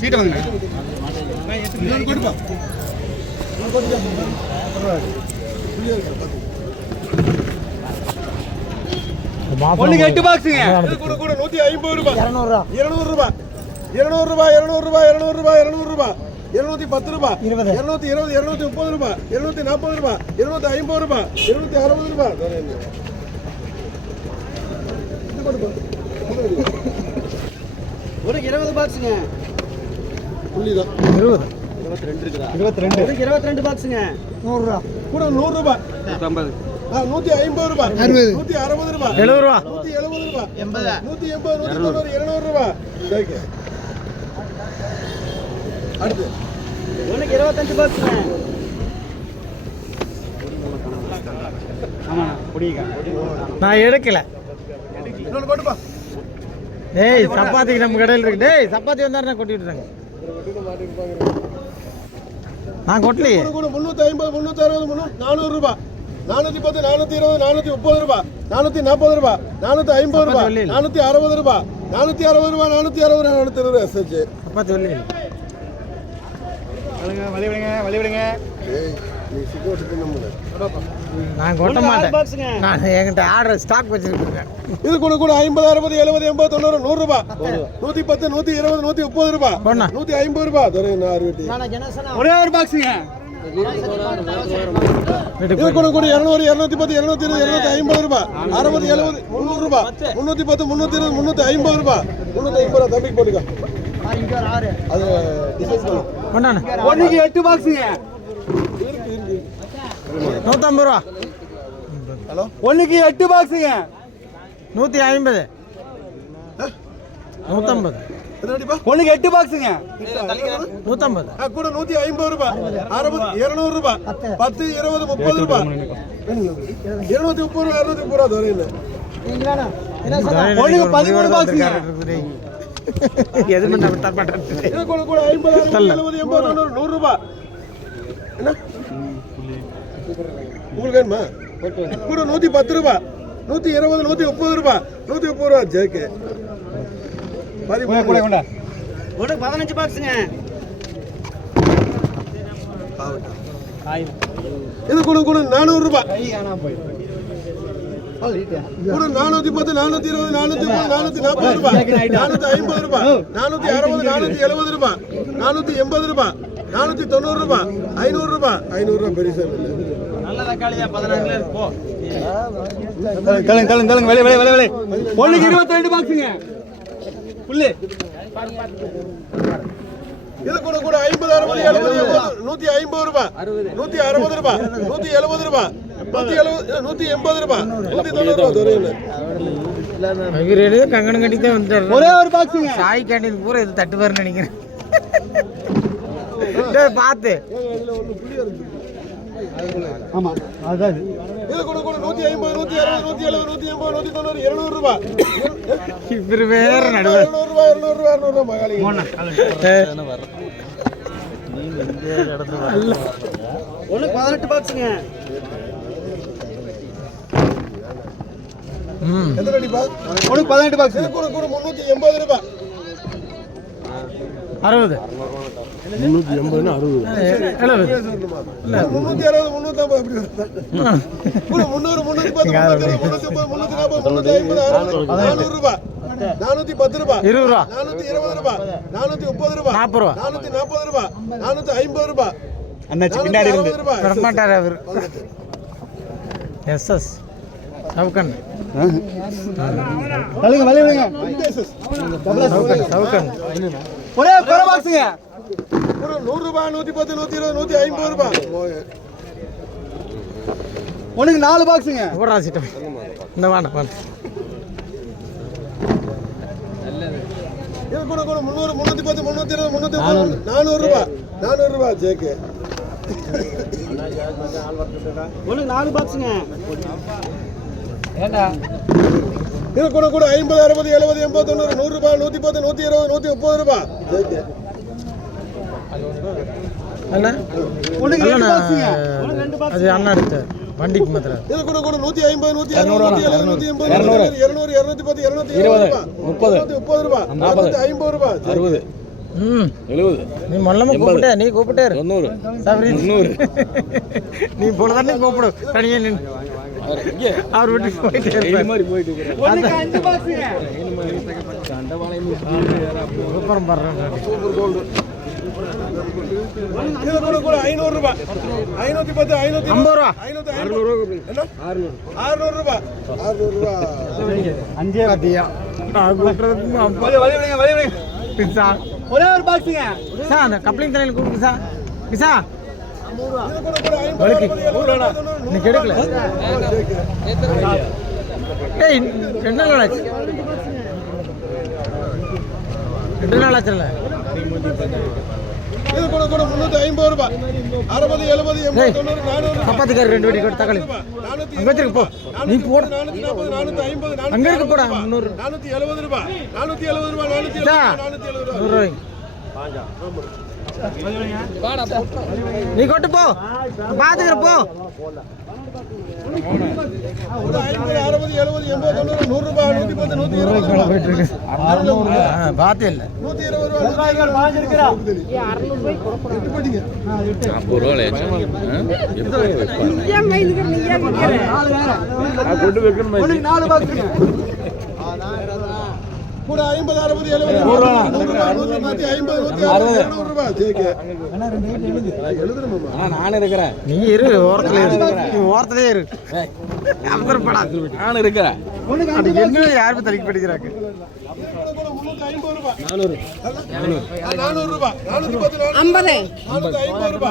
சீட்டை வந்து ஒண்ணுக்கு 8 பாக்ஸுங்க. இது கூட கூட 150 ரூபாய். 200 ரூபாய். 200 ரூபாய். 200 ரூபாய். 200 ரூபாய். 200 ரூபாய். 210 ரூபாய். 220 230 ரூபாய். 240 ரூபாய். 250 ரூபாய். 260 ரூபாய். இது கொடுப்பா. ஒரு 20 பாக்ஸுங்க. புள்ளிதான் 22 இருக்குதா? 22. ஒரு 22 பாக்ஸுங்க. 100 ரூபாய். கூட 100 ரூபாய். 150. 150 ரூபாய். 160 ரூபாய். 70 ரூபாய். 170 ரூபாய். 80. 180 190 200 ரூபாய். சரிங்க. அடுத்து உனக்கு 25 பாக்ஸுங்க. ஆமா புடிங்க. நான் எடுக்கல. இன்னொரு போடுப்பா. டேய் சப்பாத்திக்கு நம்ம கடையில் இருக்கு. டேய் சப்பாத்தி வந்தாருன்னா கொட்டி விட்டுறாங்க. நான் கொட்டலையே. கூட 350 360 400 ரூபாய். 410 420 430 ரூபாய். 440 ரூபாய். 450 ரூபாய். 460 ரூபாய். 460 ரூபாய். 460 420 எஸ்எச். சப்பாத்தி வரல. வலி விடுங்க. ஏய் நீ சிகோட் தின்னமுல. நான் கொட்ட மாட்டேன். நான் என்கிட்ட ஆர்டர் ஸ்டாக் வச்சிருக்கேன். இது கூட கூட 50 60 70 80 90 100 ரூபாய். 110 120 130 ரூபாய். 150 ரூபாய். தரேன் நான் அறுவட்டி. ஒரே ஒரு பாக்ஸ்ங்க. இது கூட கூட 200 210 220 250 ரூபாய். 60 70 300 ரூபாய். 310 320 350 ரூபாய். 350 ரூபாய் தம்பி போடுங்க. அது டிசைன் கொண்டானே. ஒண்ணுக்கு 8 பாக்ஸ்ங்க. 150 ரூபாய். ஹலோ ஒண்ணுக்கு 8 பாக்ஸ்ங்க. 150. 150. என்னடிப்பா? ஒண்ணுக்கு 8 பாக்ஸ்ங்க. 150. கூட 150 ரூபாய். 60 200 ரூபாய். 10 20 30 ரூபாய். 230 ரூபாய் 230 ரூபாய் தரேன். ஒண்ணுக்கு 13 பாக்ஸ்ங்க. எதுமே நான் தர மாட்டேன். இது கூட கூட 50 70 80 90 100 ரூபாய். என்ன உங்களுக்கு வேணுமா? கூட 110 ரூபாய். 120 130 ரூபாய். 130 ரூபாய் ஜேகே. பாதி கூட கொண்டா. ஒரு 15 பாக்ஸ்ங்க. இது கூட கூட 400 ரூபாய். கை காணாம போயிடுச்சு. கூட 410 420 430 440 ரூபாய். 450 ரூபாய். 460 470 ரூபாய். 480 ரூபாய். 490 ரூபாய். 500 ரூபாய். 500 ரூபாய் பெரிய சார் இல்ல. நல்ல தக்காளியா 14 இருக்கு போ. தள்ளுங்க வெளிய. ஒண்ணுக்கு 22 பாக்ஸ்ங்க. புள்ளி. இது கூட கூட 50 60 70 150 ரூபாய். 160 ரூபாய். 170 ரூபாய். 180 ரூபாய். 190 ரூபாய் தரேன். இவரே கங்கணம் கட்டி தான் வந்துட்டாரு. ஒரே ஒரு பாக்ஸ்ங்க. சாய் கேண்டீன் பூரா இது தட்டுவாருன்னு நினைக்கிறேன். டேய் பாத்து. ஆமா அதான் இது கூட கூட 150 160 170 180 190 200 ரூபாய். இவரு வேற நடுவே 200 ரூபாய் 200 ரூபாய் 200 ரூபாய் மகாலி. நீங்க இந்த இடத்துல வரல. ஒண்ணு 18 பாக்ஸ்ங்க. எத்தனை அடிப்பா? ஒண்ணு 18 பாக்ஸ். இது கூட கூட 380 ரூபாய். 60. 380 னா 60. 70. இல்ல 360 350 அப்படி வருது. கூட 300 310 330 340 350 400 ரூபாய். 410 ரூபாய். 20 ரூபாய். 420 ரூபாய். 430 ரூபாய். 40 ரூபாய். 440 ரூபாய். 450 ரூபாய். அண்ணாச்சி பின்னாடி இருந்து வரமாட்டாரு அவர். எஸ்எஸ் சவுக்கன். தள்ளுங்க விடுங்க. சவுக்கன். ஒரே ஒரு பாக்ஸ்ங்க. ஒரு 100 ரூபாய் 110 120 150 ரூபாய். ஒண்ணுக்கு 4 பாக்ஸ்ங்க. ஓடா சீட்ட. இந்த வாடா வாடா. இது கூட கூட 300 310 320 330 400 ரூபாய். 400 ரூபாய் ஜேகே. ஒண்ணுக்கு 4 பாக்ஸ்ங்க. ஏண்டா இது கூட கூட 50 60 70 80 90 100 ரூபாய் 110 120 130 ரூபாய் ஜேகே. அண்ணா ஒண்ணுக்கு 2 பாக்ஸ்ங்க. ஒண்ணுக்கு 2 பாக்ஸ். அது அண்ணா எடுத்து வண்டிக்கு மாத்திர. இது கூட கூட 150 160 170 180 200 210 220 ரூபாய் 30 ரூபாய் 250 ரூபாய் 60 ம் 70 நீ மொல்லமா கூப்பிட்டே நீ கூப்பிட்டாரு 90 சபரி 300 நீ போலதானே கூப்பிடு தனியா நின்று அவர் வீட்டுக்கு போயிட்டே இருப்பாரு. மாதிரி போயிட்டு இருக்கிறார் ஒண்ணுக்கு 5 பாக்ஸுங்க அப்புறம் பண்றேன் இது கூட 500 ரூபாய் 510 550 50 ரூபா 500 என்ன 600 ரூபாய் 600 ரூபாய் அஞ்சே பாத்தியா நான் கூப்பிடுறது வலி விடுங்க பிசா ஒரே ஒரு பாக்ஸுங்க பிசா அந்த கப்ளிங் தலையில் கூப்பிடு பிசா பிசா இது கூட 50 வலிக்கு நீ கெடுக்கல ஏய் 2 நாள் ஆச்சு 2 நாள் ஆச்சுல்ல இது கூட 350 ரூபாய் 60 70 80 90 400 சப்பாத்திக்கார 2 வெடி கொடு தக்காளி அங்க வச்சிருக்கு போ நீ போடு 440 450 அங்க இருக்கு போடா 300 470 ரூபாய் 470 ரூபாய் 470 100 ரூபாய் நீ கொட்டு போ பாத்துக்கிற போ 50 60 70 80 90 100 ரூபாய் 110 120 ரூபாய் போயிட்டு இருக்கு பாத்தே இல்ல 120 ரூபாய் வாங்கிருக்கா 600 ரூபாய் போடுங்க 40 ரூபாய் கொண்டு வைக்கணும் ஒண்ணுக்கு 4 பாக்ஸ் கூட 50 60 70 100 ரூபாய் 50 200 ரூபாய் ஜேகே எழுதுறேன் நான் இருக்கிறேன் நீ இரு ஓரத்துல இரு நீ ஓரத்திலே இரு அவசரப்படா நான் இருக்கிறேன் அது என்ன யாரும் தலிக்கு படிக்கிறாங்க 350 ரூபாய் 400 ரூபாய் 410 450 ரூபாய்